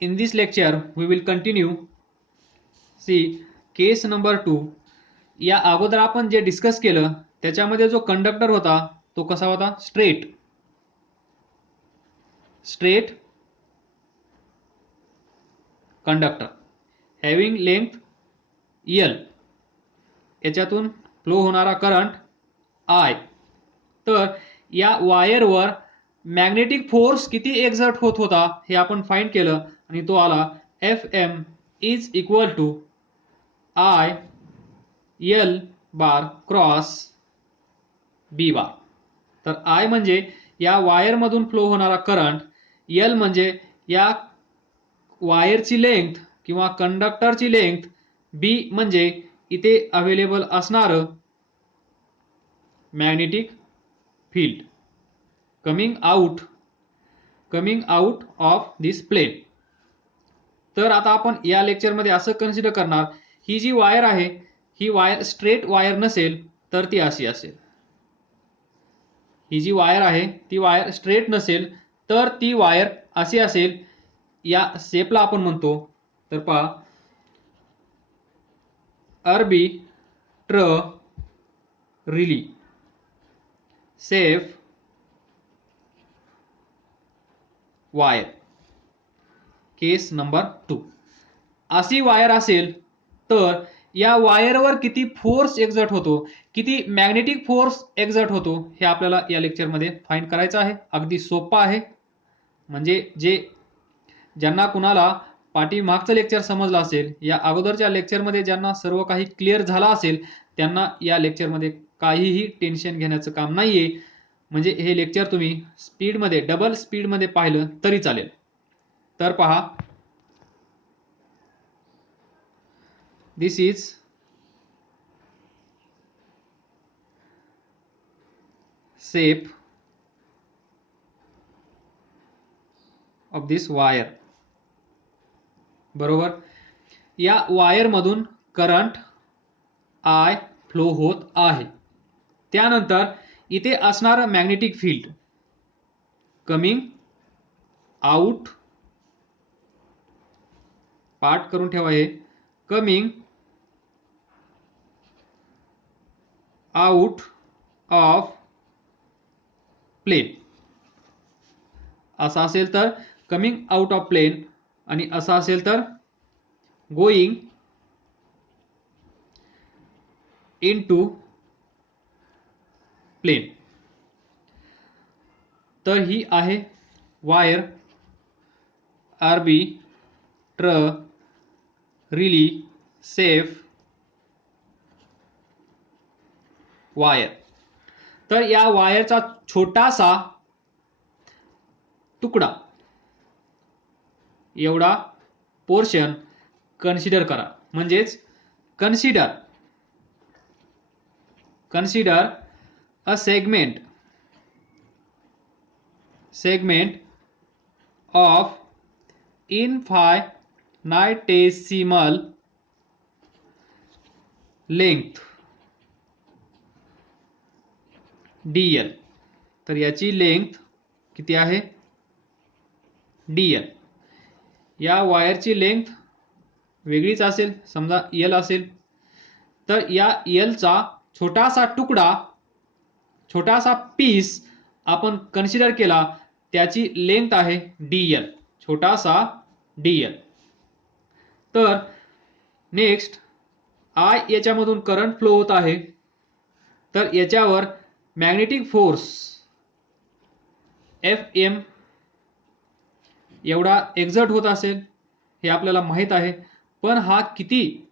In this lecture, we will continue. See, case number 2. या अगोदर आपण जे डिस्कस केलं त्याच्यामध्ये जो कंडक्टर होता तो कसा होता? Straight conductor having length L, याच्यातून फ्लो होणारा करंट I. तर या वायरवर मॅग्नेटिक फोर्स किती एक्झर्ट होत होता हे आपण फाइंड केलं आणि तो आला Fm is equal to I L bar cross B bar. तर I म्हणजे या वायरमधून फ्लो होणारा करंट, L म्हणजे या वायरची लेंथ किंवा कंडक्टरची लेंथ, B म्हणजे इथे अवेलेबल असणारं magnetic field coming out of this plane. तर आता आपण या लेक्चरमध्ये असं कन्सिडर करणार, ही जी वायर आहे ही वायर स्ट्रेट वायर नसेल तर ती अशी असेल. ही जी वायर आहे ती वायर स्ट्रेट नसेल तर ती वायर अशी असेल. या शेपला आपण म्हणतो, तर पहा, आर्बिट्ररी सेफ वायर. केस नंबर 2. अशी वायर असेल तर या वायरवर किती फोर्स एक्झर्ट होतो, किती मॅग्नेटिक फोर्स एक्झर्ट होतो हे आपल्याला या लेक्चरमध्ये फाइंड करायचं आहे. अगदी सोपं आहे. म्हणजे ज्यांना कुणाला पाठीमागचं लेक्चर समजलं असेल, या अगोदरच्या लेक्चरमध्ये ज्यांना सर्व काही क्लिअर झालं असेल त्यांना या लेक्चरमध्ये काहीही टेन्शन घेण्याचं काम नाहीये. म्हणजे हे लेक्चर तुम्ही स्पीडमध्ये डबल स्पीडमध्ये पाहिलं तरी चालेल. तर पहा, this is shape of this wire. बरोबर. या वायरमधून करंट I फ्लो होत आहे. त्यानंतर इथे असणारं magnetic field coming out, part करून ठेवा, हे कमिंग आउट ऑफ प्लेन. असं असेल तर कमिंग आउट ऑफ प्लेन आणि असं असेल तर गोईंग इनटू प्लेन. तर ही आहे वायर आर्बिट्ररी सेफ वायर. तर या वायरचा छोटासा तुकडा एवढा पोर्शन कन्सिडर करा. म्हणजेच consider a segment of infinitesimal length DL. तर याची लेंथ किती आहे? DL. या वायरची लेंथ वेगळीच असेल, समजा L असेल. तर या L चा छोटासा तुकडा, छोटासा पीस आपण कन्सिडर केला, त्याची लेंथ आहे DL, छोटासा DL. तर नेक्स्ट I याच्यामधून करंट फ्लो होत आहे. तर याच्यावर मॅग्नेटिक फोर्स Fm एवढा एक्झर्ट होत असेल हे आपल्याला माहित आहे. पण हा किती,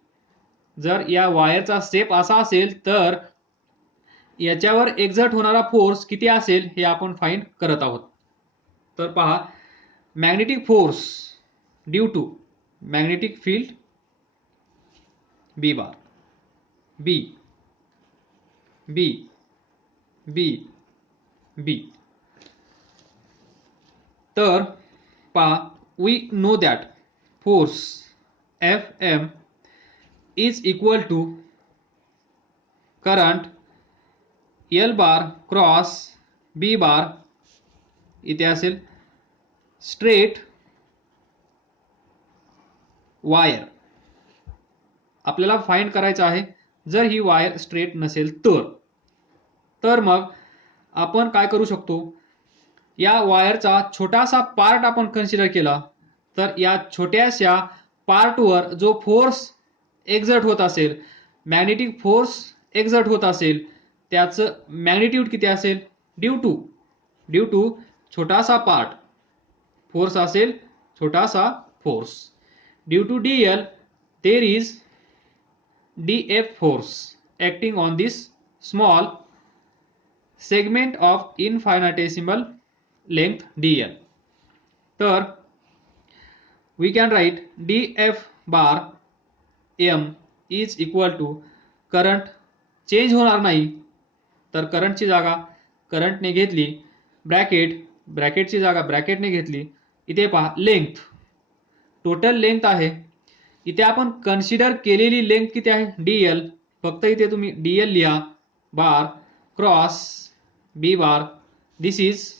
जर या वायरचा शेप असा असेल तर याच्यावर एक्झर्ट होणारा फोर्स किती असेल हे आपण फाइंड करत आहोत. तर पहा, magnetic force due to magnetic field B bar, B B B B. तर पहा, we know that force Fm is equal to current L bar cross B bar. इथे असेल स्ट्रेट वायर आपल्याला फाइंड करायचं आहे. जर ही वायर स्ट्रेट नसेल तर मग आपण काय करू शकतो, या वायरचा छोटासा पार्ट आपण कन्सिडर केला तर या छोट्याशा पार्टवर जो फोर्स एक्झर्ट होत असेल, मॅग्नेटिक फोर्स एक्झर्ट होत असेल, त्याचं मॅग्निट्यूड किती असेल, ड्यू टू छोटासा पार्ट फोर्स असेल, छोटासा force due to dl there is df force acting on this small segment of infinitesimal length dl. तर we can write df bar m is equal to current change होणार नाही तर करंटची जागा करंटने घेतली, ब्रॅकेटची जागा ब्रॅकेटने घेतली. इथे पहा लेंथ, टोटल लेंथ आहे. इथे आपण कन्सिडर केलेली लेंथ किती आहे, dl. फक्त इथे तुम्ही dl लिहा, bar cross b bar, this is.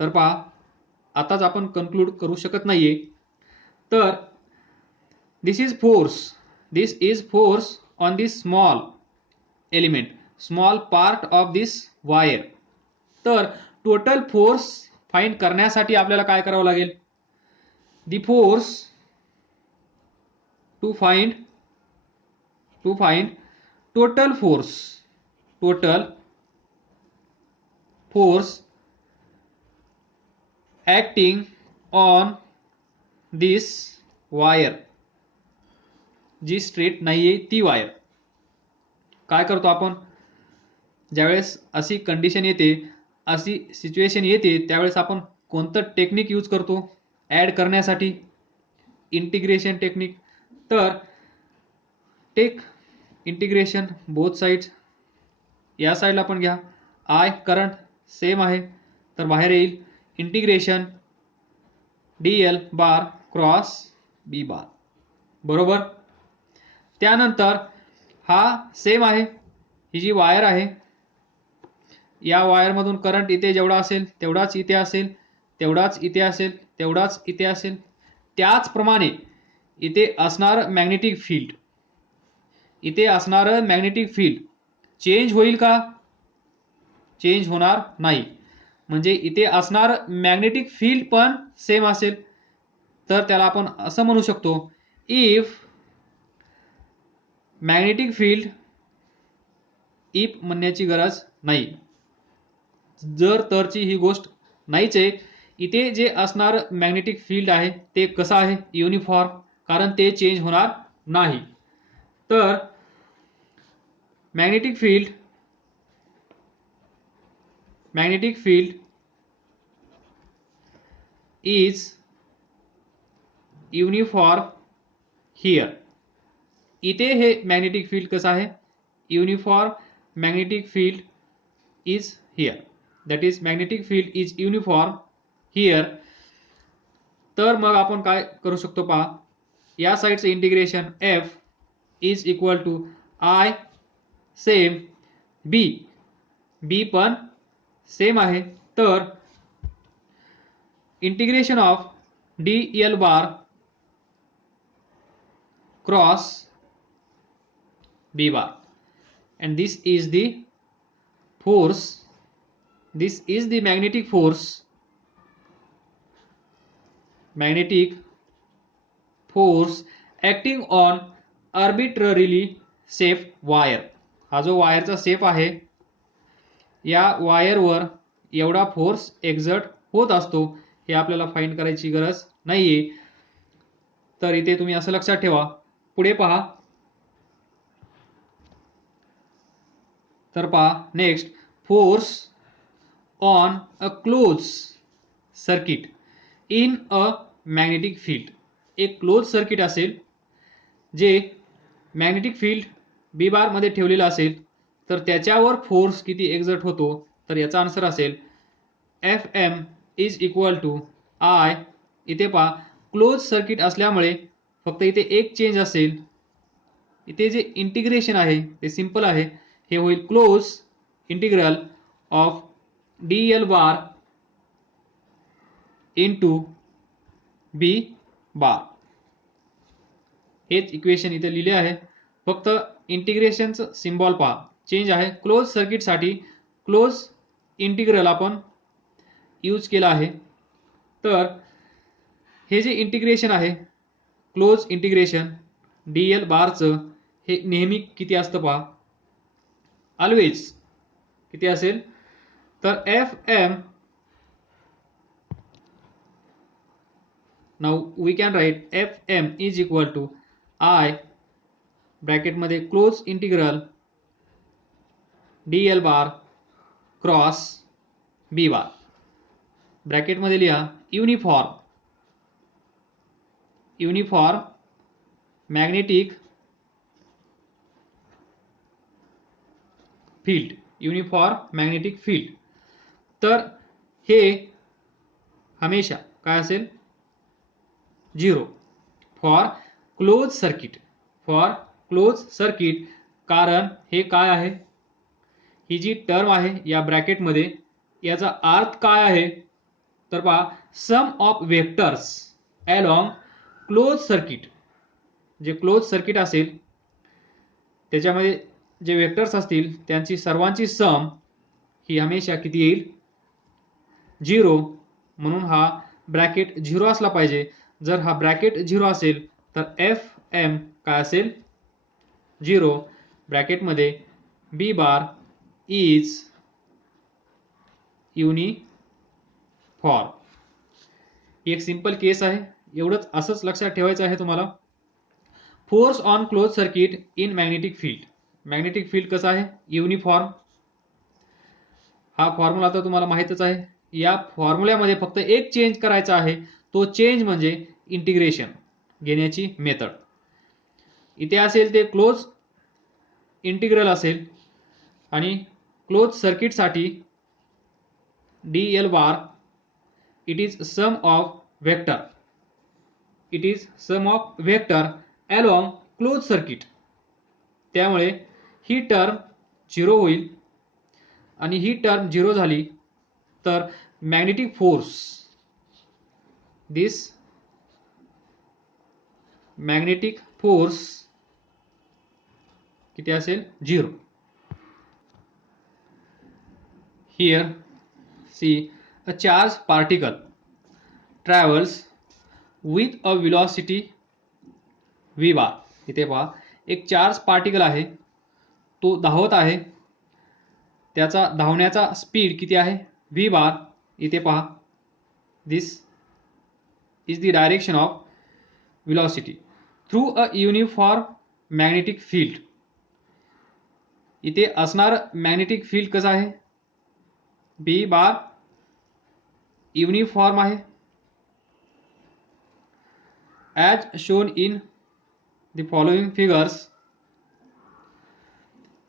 तर पहा आताच आपण कन्क्लूड करू शकत नाहीये. तर this is force on this small element, small part of this wire. तर टोटल फोर्स फाइंड करण्यासाठी आपल्याला काय करावं लागेल, the force to find total force acting on this wire, जी स्ट्रेट नाहीये ती वायर. काय करतो आपण, ज्यावेळेस अशी कंडिशन येते, अशी सिच्युएशन येते, त्यावेळेस आपण कोणतं टेक्निक यूज करतो ऍड करण्यासाठी, इंटिग्रेशन टेक्निक. तर टेक इंटिग्रेशन बोथ साइड्स, या साईडला पण घ्या, आय करंट सेम आहे तर बाहेर येईल integration dl bar cross b बार, बरोबर. त्यानंतर हा सेम आहे, ही जी वायर आहे, या वायरमधून करंट इथे जेवढा असेल तेवढाच इथे असेल, तेवढाच इथे असेल, तेवढाच इथे असेल. त्याचप्रमाणे इथे असणार मॅग्नेटिक फील्ड, इथे असणारं मॅग्नेटिक फील्ड चेंज होईल का, चेंज होणार नाही. म्हणजे इथे असणार मॅग्नेटिक फील्ड पण सेम असेल. तर त्याला आपण असं म्हणू शकतो, इफ मॅग्नेटिक फील्ड, इफ म्हणण्याची गरज नाही, जर तरची ही गोष्ट नाहीच आहे. इथे जे असणार मॅग्नेटिक फील्ड आहे ते कसं आहे, युनिफॉर्म, कारण ते चेंज होणार नाही. तर magnetic field is uniform here. इथे हे मॅग्नेटिक फील्ड कसं आहे, uniform magnetic field is here, that is magnetic field is uniform here. तर मग आपण काय करू शकतो पहा, या साईडचं integration f is equal to I same b पण सेम आहे. तर integration of dl bar cross b bar, and this is the force, this is the magnetic force acting on arbitrarily shape wire. हा जो वायरचा shape आहे, या वायरवर एवढा फोर्स एक्झर्ट होत असतो, हे आपल्याला फाइंड करायची गरज नाहीये. तर इथे तुम्ही असं लक्षात ठेवा. पुढे पहा, तर पहा next, force on a close circuit in a magnetic field. एक क्लोज सर्किट असेल, जे मॅग्नेटिक फील्ड बी बार मध्ये ठेवलेला असेल, तर त्याच्यावर फोर्स किती एक्झर्ट होतो, तर याचा आन्सर असेल Fm is equal to I. इथे पहा क्लोज सर्किट असल्यामुळे फक्त इथे एक चेंज असेल, इथे जे इंटिग्रेशन आहे ते सिंपल आहे, हे होईल close integral of dl bar into b bar. हेच इक्वेशन इथे लिहिले आहे. फक्त इंटिग्रेशनचं सिम्बॉल पहा, चेंज आहे. क्लोज सर्किटसाठी क्लोज इंटिग्रल आपण यूज केला आहे. तर हे जे इंटिग्रेशन आहे क्लोज इंटिग्रेशन डीएल बारचं हे नेहमी किती असतं पहा, ऑलवेज किती असेल तर F M. Now we can write F M is equal to I ब्रॅकेटमध्ये close integral D L bar cross बी बार. ब्रॅकेटमध्ये लिहा uniform magnetic field. Uniform magnetic field. तर हे हमेशा काय असेल 0 फॉर क्लोज सर्किट. कारण हे काय आहे, ही जी टर्म आहे या ब्रॅकेटमध्ये याचा अर्थ काय आहे तर पहा, sum of vectors along close circuit. जे क्लोज सर्किट असेल त्याच्यामध्ये जे वेक्टर्स असतील त्यांची सर्वांची सम ही हमेशा किती येईल 0. म्हणून हा ब्रॅकेट 0 असला पाहिजे. जर हा ब्रॅकेट 0 असेल तर एफ एम काय असेल 0. ब्रॅकेटमध्ये बी बार इज युनिफॉर्म. एक सिंपल केस आहे. एवढंच असंच लक्षात ठेवायचं आहे तुम्हाला. Force on close circuit in magnetic field. Magnetic field कसं आहे युनिफॉर्म. हा फॉर्म्युला तर तुम्हाला माहितच आहे. या फॉर्म्युल्यामध्ये फक्त एक चेंज करायचा आहे. तो चेंज म्हणजे इंटिग्रेशन घेण्याची मेथड. इथे असेल ते क्लोज इंटिग्रल असेल आणि क्लोज सर्किटसाठी d L bar it is sum of vector along close circuit. त्यामुळे ही टर्म 0 होईल आणि ही टर्म 0 झाली तर मॅग्नेटिक फोर्स किती असेल 0. Here see a charge particle travels with a velocity v bar. इथे पहा एक चार्ज पार्टिकल आहे, तो धावत आहे. त्याचा धावण्याचा स्पीड किती आहे v बार. इथे पहा this is the direction of velocity through a uniform magnetic field. इथे असणार मॅग्नेटिक फील्ड कसं आहे बी बार युनिफॉर्म आहे as shown in the following figures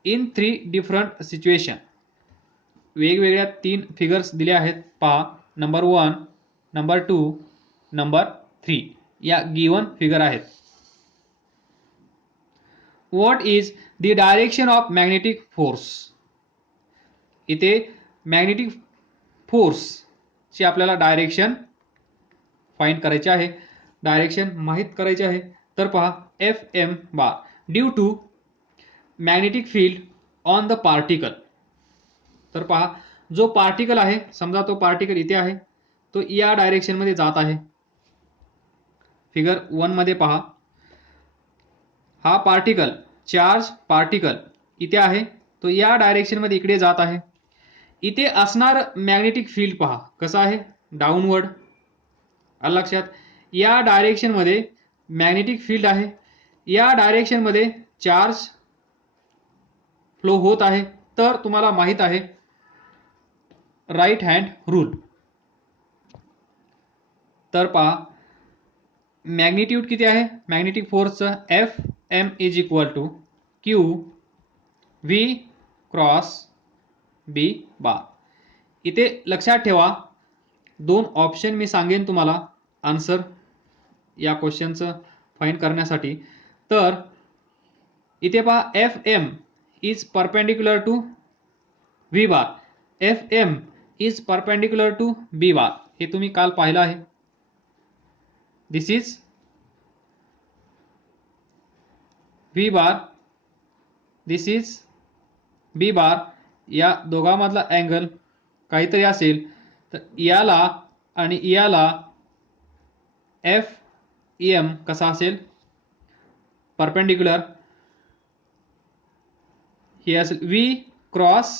in 3 different situation. वेगवेगळ्या 3 फिगर्स दिल्या आहेत पहा. नंबर 1, नंबर 2, नंबर 3 या गिवन फिगर आहेत. What is the direction of magnetic force. इथे मॅग्नेटिक फोर्सची आपल्याला डायरेक्शन फाइंड करायची आहे, डायरेक्शन माहित करायची आहे. तर पहा F M bar due to magnetic field on the particle. तर पहा जो पार्टिकल आहे, समजा तो पार्टिकल इथे आहे, तो या डायरेक्शन मध्ये जात आहे. फिगर 1 मध्ये पहा हा पार्टिकल चार्ज पार्टिकल इथे आहे, तो या डायरेक्शन मध्ये इकडे जात आहे. इथे असणार मॅग्नेटिक फील्ड पहा कसं आहे डाऊनवर्ड. आलं लक्षात. या डायरेक्शन मध्ये मॅग्नेटिक फील्ड आहे, या डायरेक्शन मध्ये चार्ज फ्लो होत आहे. तर तुम्हाला माहित आहे राईट हँड रूल. तर पहा मॅग्निट्यूड किती आहे मॅग्नेटिक फोर्सचं F M is equal to Q V cross B bar. इथे लक्षात ठेवा 2 ऑप्शन मी सांगेन तुम्हाला आन्सर या क्वेश्चनचं फाइंड करण्यासाठी. तर इथे पहा F M is perpendicular to V bar. F M is perpendicular to B bar. हे तुम्ही काल पाहिलं आहे. This is V bar, this is B bar. या दोघांमधला अँगल काहीतरी असेल तर याला आणि याला एफ एम कसा असेल, परपेंडिक्युलर. हे असेल व्ही क्रॉस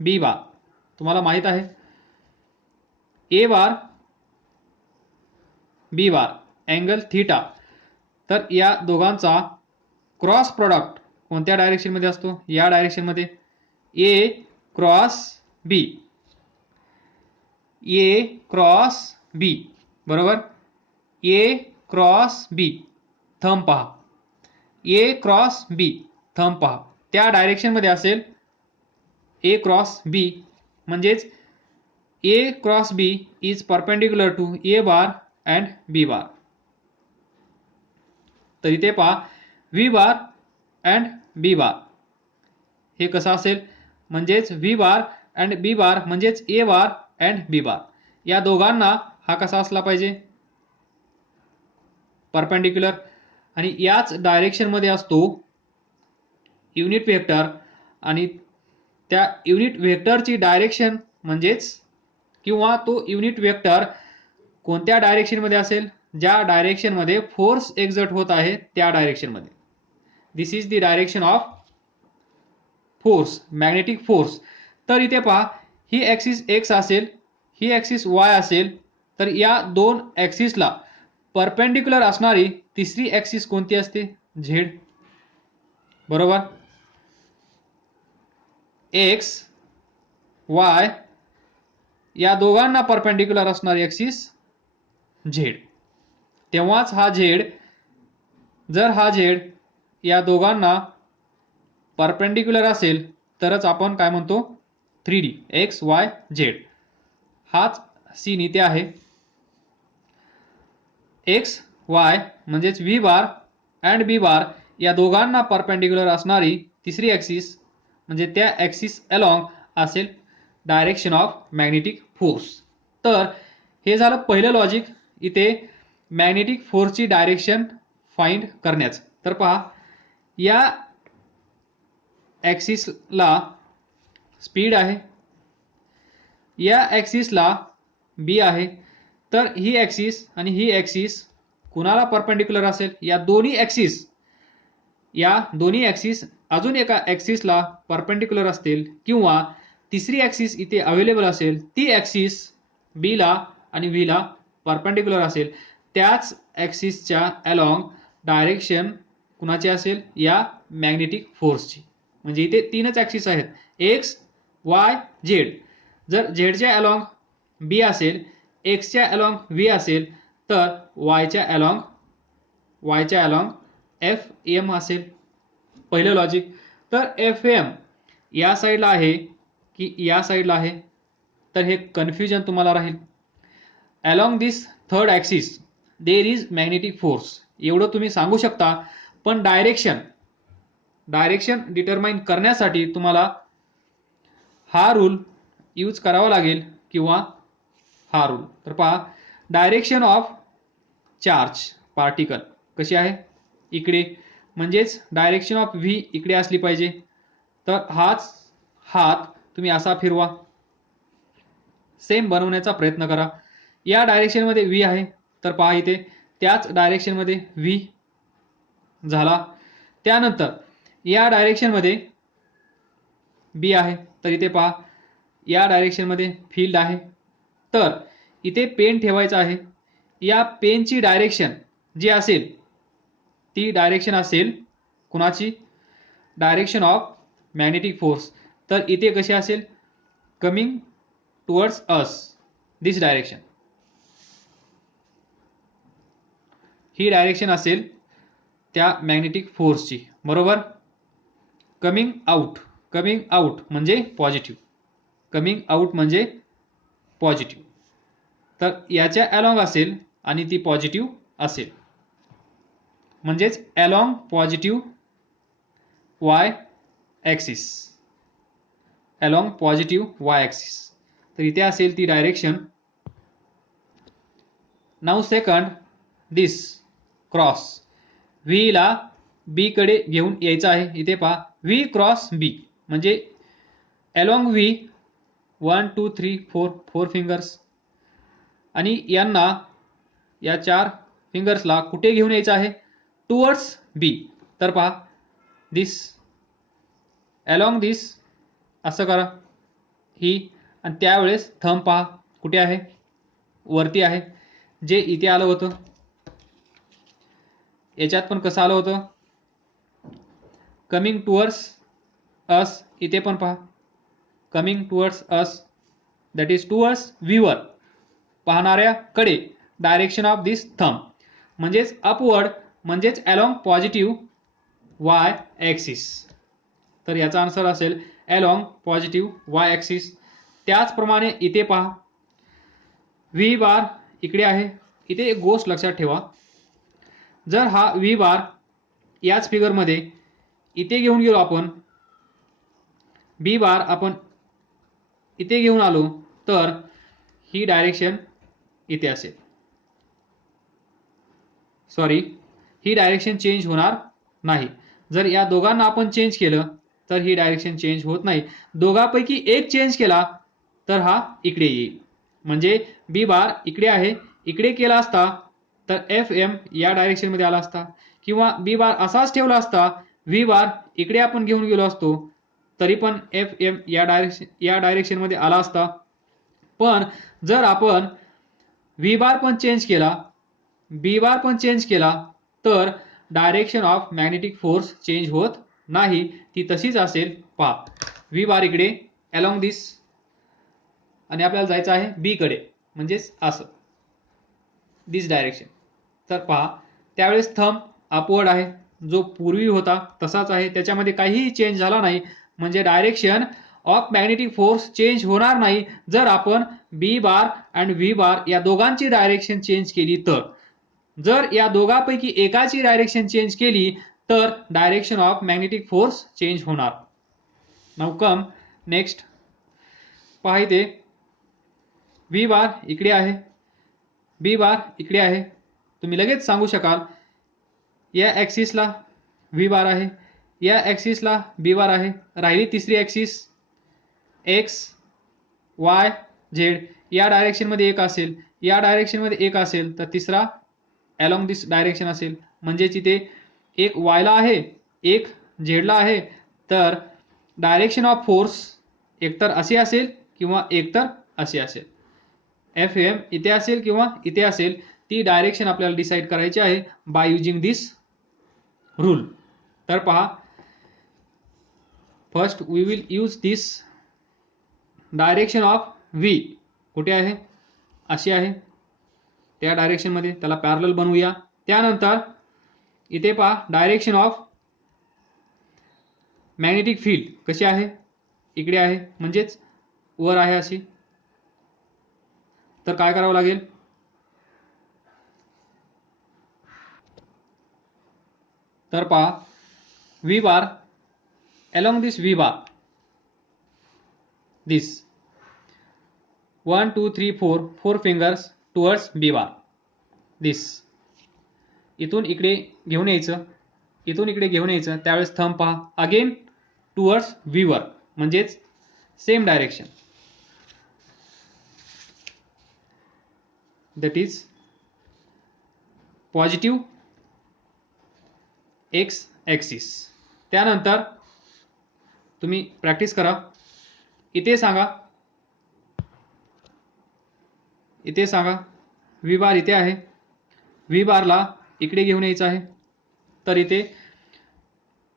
बी बार. तुम्हाला माहित आहे ए बार बी बार अँगल थीटा. तर या दोघांचा क्रॉस प्रॉडक्ट कोणत्या डायरेक्शनमध्ये असतो, या डायरेक्शनमध्ये. ए क्रॉस बी, ए क्रॉस बी, बरोबर. ए क्रॉस बी, थंब पहा. ए क्रॉस बी, थंब पहा. त्या डायरेक्शनमध्ये असेल ए क्रॉस बी, म्हणजेच A cross B is perpendicular to A bar and B bar. तर इथे पहा V bar and B bar हे कसं असेल, म्हणजेच v bar and B bar म्हणजेच ए बार अँड बी बार. या दोघांना हा कसा असला पाहिजे, परपेंडिक्युलर. आणि याच डायरेक्शनमध्ये असतो युनिट वेक्टर. आणि त्या युनिट वेक्टरची डायरेक्शन म्हणजेच किंवा तो युनिट वेक्टर कोणत्या डायरेक्शनमध्ये असेल, ज्या डायरेक्शनमध्ये फोर्स एक्झर्ट होत आहे त्या डायरेक्शनमध्ये. This is the direction of force, magnetic force. तर इथे पहा ही ॲक्सिस एक्स असेल, ही ॲक्सिस वाय असेल. तर या दोन ॲक्सिसला परपेंडिक्युलर असणारी तिसरी ॲक्सिस कोणती असते, झेड, बरोबर. एक्स वाय या दोघांना परपेंडिक्युलर असणारी ॲक्सिस झेड. तेव्हाच हा झेड, जर हा झेड या दोघांना परपेंडिक्युलर असेल तरच आपण काय म्हणतो 3D एक्स वाय झेड. हाच सीन इथे आहे. एक्स वाय म्हणजेच v bar and B bar या दोघांना परपेंडिक्युलर असणारी तिसरी ॲक्सिस म्हणजे त्या ॲक्सिस अलॉंग असेल डायरेक्शन ऑफ मॅग्नेटिक फोर्स. तर हे झालं पहिलं लॉजिक इथे मॅग्नेटिक फोर्सची डायरेक्शन फाइंड करण्याचं. तर पहा या ॲक्सिसला स्पीड आहे, या ॲक्सिसला बी आहे. तर ही ॲक्सिस आणि ही ॲक्सिस कुणाला परपेंडिक्युलर असेल, या दोन्ही ॲक्सिस अजून एका ॲक्सिसला परपेंडिक्युलर असतील किंवा तिसरी ॲक्सिस इथे अवेलेबल असेल, ती ॲक्सिस बीला आणि व्हीला परपेंडिक्युलर असेल. त्याच ॲक्सिसच्या अलॉंग डायरेक्शन कुणाची असेल, या मॅग्नेटिक फोर्सची. म्हणजे इथे तीनच ॲक्सिस आहेत, एक्स वाय झेड. जर झेडच्या अलॉंग बी असेल, एक्सच्या अलॉंग व्ही असेल, तर वायच्या अलॉंग एफ एम असेल. पहिलं लॉजिक. तर एफ एम या साईडला आहे की या साईडला आहे, तर हे कन्फ्युजन तुम्हाला राहील. Along this third axis there is magnetic force एवढं तुम्ही सांगू शकता. पण डायरेक्शन डिटरमाइन करण्यासाठी तुम्हाला हा रूल यूज करावा लागेल किंवा हा रूल. तर पहा डायरेक्शन ऑफ चार्ज पार्टिकल कशी आहे, इकडे, म्हणजेच डायरेक्शन ऑफ व्ही इकडे असली पाहिजे. तर हाच हात तुम्ही असा फिरवा, सेम बनवण्याचा प्रयत्न करा. या डायरेक्शनमध्ये व्ही आहे, तर पहा इथे त्याच डायरेक्शनमध्ये व्ही झाला. त्यानंतर या डायरेक्शनमध्ये बी आहे, तर इथे पहा या डायरेक्शनमध्ये फील्ड आहे. तर इथे पेन ठेवायचा आहे. या पेनची डायरेक्शन जी असेल ती डायरेक्शन असेल कुणाची, डायरेक्शन ऑफ मॅग्नेटिक फोर्स. तर इथे कशी असेल, कमिंग टुवर्ड्स अस, दिस डायरेक्शन. ही डायरेक्शन असेल त्या मॅग्नेटिक फोर्सची, बरोबर. कमिंग आउट म्हणजे पॉझिटिव्ह, कमिंग आउट म्हणजे पॉझिटिव्ह. तर याच्या अलॉंग असेल आणि ती पॉझिटिव्ह असेल, म्हणजेच along positive Y axis, along positive Y axis. तर इथे असेल ती डायरेक्शन. नाऊ सेकंड दिस क्रॉस व्हीला बी कडे घेऊन यायचं आहे. इथे पहा व्ही क्रॉस बी म्हणजे अलॉंग व्ही 1 2 3 4 4 फिंगर्स आणि यांना या 4 फिंगर्सला कुठे घेऊन यायचं आहे टुवर्ड्स बी. तर पहा दिस अलॉंग दिस असं करा ही आणि त्यावेळेस थंब पहा कुठे आहे वरती आहे जे इथे आलं होतं. याच्यात पण कसं आलं होतं कमिंग टुवर्ड्स अस. इथे पण पहा coming towards us that is towards viewer पाहणाऱ्याकडे डायरेक्शन ऑफ दिस थंब म्हणजेच अपवर्ड म्हणजेच अलॉंग पॉझिटिव्ह वाय ॲक्सिस. तर याचा आन्सर असेल अलॉंग पॉझिटिव्ह वाय ॲक्सिस. त्याचप्रमाणे इथे पहा व्ही बार इकडे आहे. इथे एक गोष्ट लक्षात ठेवा जर हा व्ही बार याच फिगरमध्ये इथे घेऊन गेलो आपण बी बार आपण इथे घेऊन आलो तर ही डायरेक्शन इथे असेल. सॉरी ही डायरेक्शन चेंज होणार नाही. जर या दोघांना आपण चेंज केलं तर ही डायरेक्शन चेंज होत नाही. दोघांपैकी एक चेंज केला तर हा इकडे येईल. म्हणजे बी बार इकडे आहे इकडे केला असता तर एफ एम या डायरेक्शनमध्ये आला असता किंवा बी बार असाच ठेवला असता व्ही बार इकडे आपण घेऊन गेलो असतो तरी पण एफ एम या डायरेक्शनमध्ये आला असता. पण जर आपण व्ही बार पण चेंज केला बी बार पण चेंज केला तर direction of magnetic force change होत नाही ती तशीच असेल. पहा व्ही बार इकडे अलॉंग दिस आणि आपल्याला जायचं आहे बी कडे म्हणजेच असं दिस डायरेक्शन. तर पहा त्यावेळेस थंब अपवर्ड आहे जो पूर्वी होता तसाच आहे त्याच्यामध्ये काहीही चेंज झाला नाही म्हणजे direction of magnetic force change होणार नाही जर आपण बी बार अँड व्ही बार या दोघांची डायरेक्शन चेंज केली तर. जर या दोघांपैकी एकाची डायरेक्शन चेंज केली तर direction of magnetic force change होणार. नाउ कम नेक्स्ट पहा इथे व्ही बार इकडे आहे बी बार इकडे आहे. तुम्ही लगेच सांगू शकाल या ॲक्सिसला व्ही बार आहे या ॲक्सिसला बी बार आहे. राहिली तिसरी ॲक्सिस एक्स वाय झेड या डायरेक्शनमध्ये एक असेल या डायरेक्शनमध्ये एक असेल तर तिसरा अलॉंग दिस डायरेक्शन असेल म्हणजेच इथे एक वायला आहे एक झेडला आहे. तर डायरेक्शन ऑफ फोर्स एकतर असे असेल किंवा एकतर असे असेल. एफ एम इथे असेल किंवा इथे असेल ती डायरेक्शन आपल्याला डिसाईड करायची आहे बाय युजिंग दिस रूल. तर पहा first we will use this direction of v कुठे आहे अशी आहे त्या डायरेक्शनमध्ये त्याला पॅरलल बनवूया. त्यानंतर इथे पहा डायरेक्शन ऑफ मॅग्नेटिक फील्ड कशी आहे इकडे आहे म्हणजेच वर आहे अशी. तर काय करावं लागेल तर पहा व्ही बार अलॉंग दिस व्ही बार दिस 1 2 3 4 4 फिंगर्स टुवर्ड्स बी बार दिस. इथून इकडे घेऊन यायचं इथून इकडे घेऊन यायचं त्यावेळेस थंब पहा अगेन टुवर्ड्स व्हीवर म्हणजेच same direction that is positive x axis. त्यानंतर तुम्ही प्रॅक्टिस करा. इथे सांगा व्ही बार इथे आहे व्ही बारला इकडे घेऊन यायचं आहे. तर इथे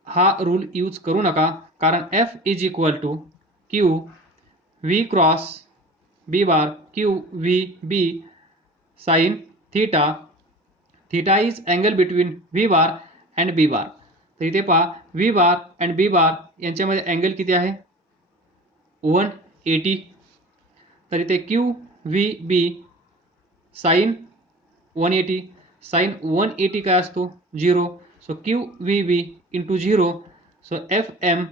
हा रूल यूज करू नका कारण F is equal to Q V cross B bar q v b sine theta. Theta is angle between v bar and B bar. तर इथे पहा V bar and B bar यांच्यामध्ये अँगल किती आहे 180. तर इथे q v b sine 180 sine 180 काय असतो 0. So q v b into 0 so F M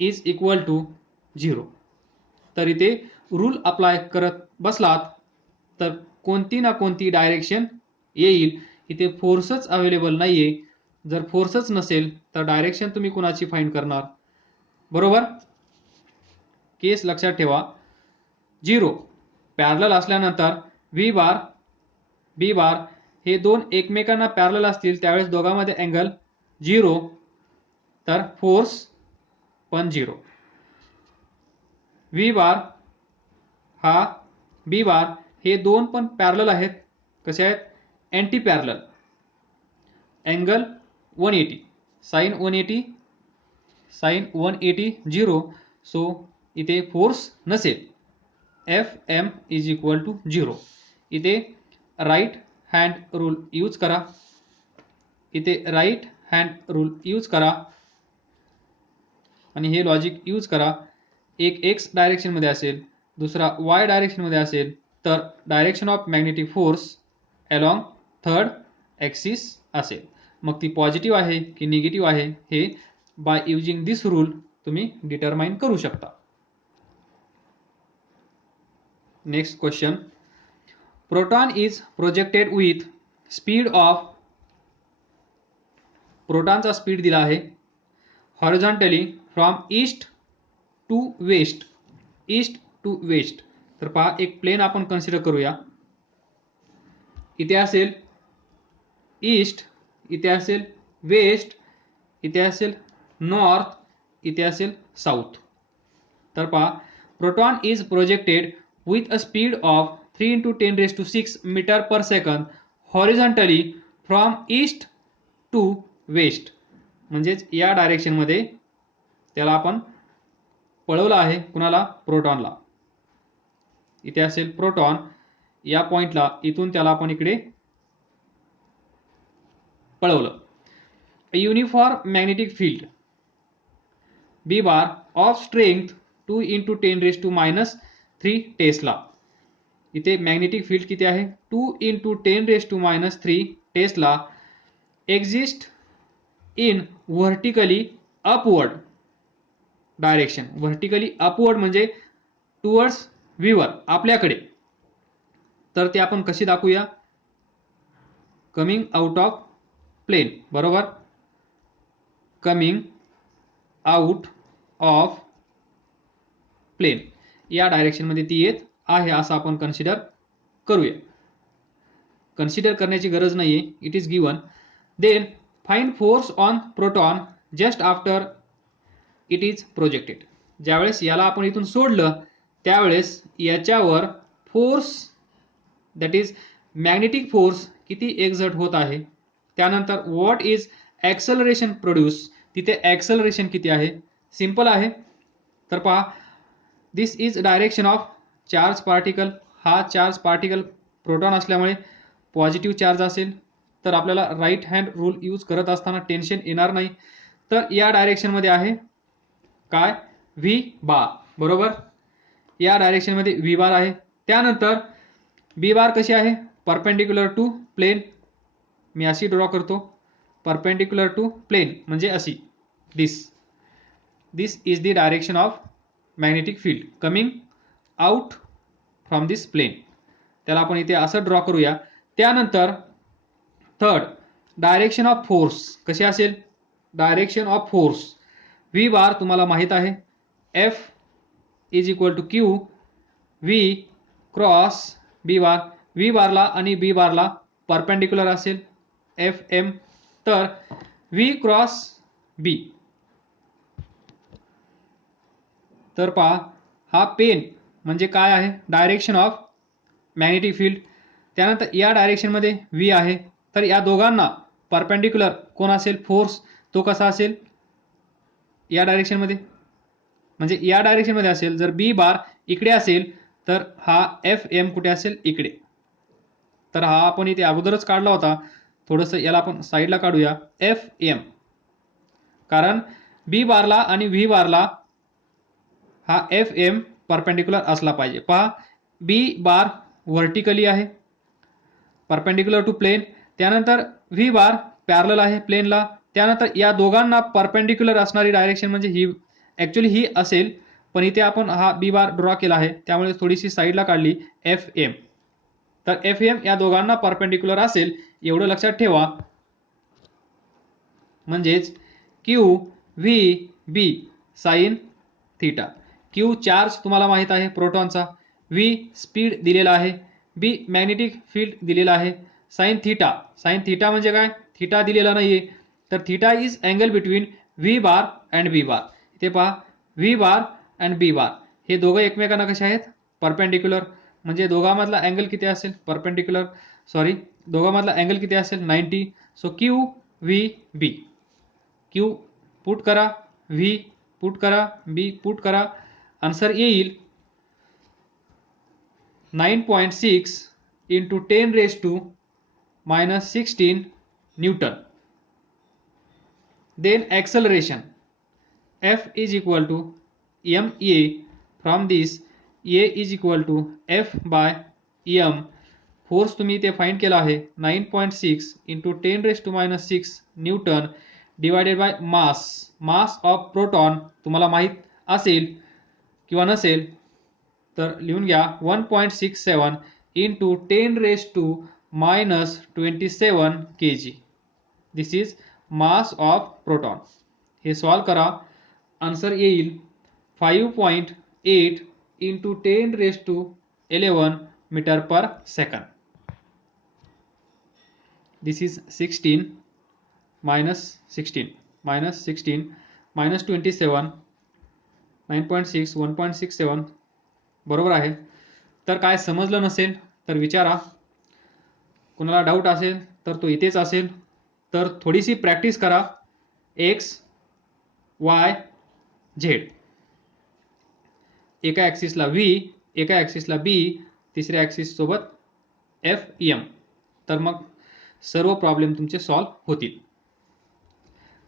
is equal to 0. तर इथे रूल अप्लाय करत बसलात तर कोणती ना कोणती डायरेक्शन येईल. इथे फोर्सच अवेलेबल नाहीये. जर फोर्सच नसेल तर डायरेक्शन तुम्ही कोणाची फाइंड करणार? बरोबर. केस लक्षात ठेवा. 0 पॅरलल असल्यानंतर व्ही बार बी बार हे दोन एकमेकांना पॅरलल असतील त्यावेळेस दोघांमध्ये अँगल 0, तर फोर्स पण 0. व्ही बार हा बी बार हे दोन पण पॅरलल आहेत. कसे आहेत? Anti parallel. Angle 180, sine 180, sine 180 0. So इथे फोर्स नसेल. Fm is equal to 0. इथे राईट हँड रूल यूज करा. इथे राईट हँड रूल यूज करा आणि हे लॉजिक यूज करा. एक एक्स डायरेक्शनमध्ये असेल, दुसरा वाय डायरेक्शनमध्ये असेल, तर direction of magnetic force along third axis असेल. मग ती पॉझिटिव्ह आहे की निगेटिव्ह आहे हे बाय युजिंग दिस रूल तुम्ही डिटरमाइन करू शकता. Next question. Proton is projected with speed of, प्रोटॉनचा स्पीड दिला आहे horizontally from east to west. East to west. तर पहा एक प्लेन आपण कन्सिडर करूया. इथे असेल ईस्ट, इथे असेल वेस्ट, इथे असेल नॉर्थ, इथे असेल साऊथ. तर पहा proton is projected with a speed of 3 × 10⁶ metre per second horizontally from east to west. म्हणजेच या डायरेक्शनमध्ये त्याला आपण पळवलं आहे. कुणाला? प्रोटॉनला. इथे असेल प्रोटॉन, या पॉइंटला इथून त्याला आपण इकडे पळवलं. Uniform magnetic field B bar of strength 2 × 10⁻³ tesla. इथे मॅग्नेटिक फील्ड किती आहे? 2 × 10⁻³ tesla exist in vertically upward direction. Vertically upward म्हणजे टुवर्ड्स व्हीवर, आपल्याकडे. तर ते आपण कशी दाखवूया? Coming out of plane. बरोबर. कमिंग आउट ऑफ प्लेन या डायरेक्शनमध्ये ती येत आहे असं आपण कन्सिडर करूया. कन्सिडर करण्याची गरज नाहीये, it is given. Then find force on proton just after it is projected. ज्यावेळेस याला आपण इथून सोडलं त्यावेळेस याच्यावर force, that is magnetic force किती एक्झर्ट होत आहे. त्यानंतर व्हॉट इज ॲक्सलरेशन प्रोड्यूस, तिथे ॲक्सलरेशन किती आहे. सिंपल आहे. तर पहा this is direction of charge particle. हा चार्ज पार्टिकल प्रोटॉन असल्यामुळे पॉझिटिव्ह चार्ज असेल, तर आपल्याला राईट हँड रूल यूज करत असताना टेन्शन येणार नाही. तर या डायरेक्शनमध्ये आहे काय? व्ही बार. बरोबर. या डायरेक्शनमध्ये व्ही बार आहे. त्यानंतर बी बार कशी आहे? Perpendicular to plain. मी अशी ड्रॉ करतो, परपेंडिक्युलर टू प्लेन म्हणजे अशी. This is the direction of magnetic field coming out from this plane. त्याला आपण इथे असं ड्रॉ करूया. त्यानंतर थर्ड डायरेक्शन ऑफ फोर्स कशी असेल? Direction of force v bar तुम्हाला माहित आहे, F is equal to Q V cross B bar. V बारला आणि बी बारला परपेंडिक्युलर असेल एफ एम, तर व्ही क्रॉस बी. तर पहा हा पेन म्हणजे काय आहे? Direction of magnetic field. त्यानंतर या डायरेक्शनमध्ये व्ही आहे, तर या दोघांना परपेंडिक्युलर कोण असेल? फोर्स. तो कसा असेल? या डायरेक्शनमध्ये, म्हणजे या डायरेक्शनमध्ये असेल. जर बी बार इकडे असेल तर हा एफ एम कुठे असेल? इकडे. तर हा आपण इथे अगोदरच काढला होता. थोडंसं याला आपण साईडला काढूया. एफ एम, कारण बी बारला आणि व्ही बारला हा एफ एम परपेंडिक्युलर असला पाहिजे. पहा बी बार व्हर्टिकली आहे, परपेंडिक्युलर टू प्लेन. त्यानंतर व्ही बार पॅरलल आहे प्लेनला. त्यानंतर या दोघांना परपेंडिक्युलर असणारी डायरेक्शन म्हणजे ही, ॲक्च्युली ही असेल, पण इथे आपण हा बी बार ड्रॉ केला आहे त्यामुळे थोडीशी साईडला काढली एफ एम. तर FEM या दोघांना परपेंडिक्युलर असेल एवढं लक्षात ठेवा. म्हणजेच QVB sine theta. Q charge तुम्हाला माहित आहे प्रोटॉनचा, V स्पीड दिलेला आहे, B मॅग्नेटिक फील्ड दिलेला आहे, साइन थीटा म्हणजे काय, थीटा दिलेला नाहीये, तर theta is angle between V bar and B bar. इथे पहा V बार अँड B बार हे दोघं एकमेकांना कसे आहेत, परपेंडिक्युलर. म्हणजे दोघांमधला अँगल किती असेल, परपेंडिक्युलर सॉरी दोघांमधला अँगल किती असेल 90. So QVB. Q पुट करा, V पुट करा, B पुट करा, आन्सर येईल 9.6 into 10⁻⁻16 Newton. Then acceleration F is equal to ma. From this a is equal to F by m. फोर्स तुम्ही इथे फाइंड केला आहे 9.6 into 10⁻⁻6 newton divided by mass of proton. तुम्हाला माहीत असेल किंवा नसेल तर लिहून घ्या 1.67 into 10⁻⁻27 kg. This is mass of proton. हे सॉल्व करा, आन्सर येईल 5.8 into 10⁻11 metre per second. This is 16 minus 27 9.6 1.67 बरोबर आहे. तर काय समजलं नसेल तर विचारा, कुणाला डाऊट असेल तर तो इथेच असेल. तर थोडीशी प्रॅक्टिस करा. X Y Z, एका ॲक्सिसला V, एका ॲक्सिसला B, तिसऱ्या ॲक्सिस सोबत FEM. तर मग सर्व प्रॉब्लेम तुमचे सॉल्व होतील.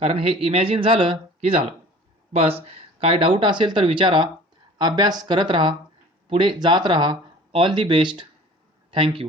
कारण हे इमॅजिन झालं की झालं. बस काय डाऊट असेल तर विचारा. अभ्यास करत राहा, पुढे जात राहा. All the best. थँक्यू.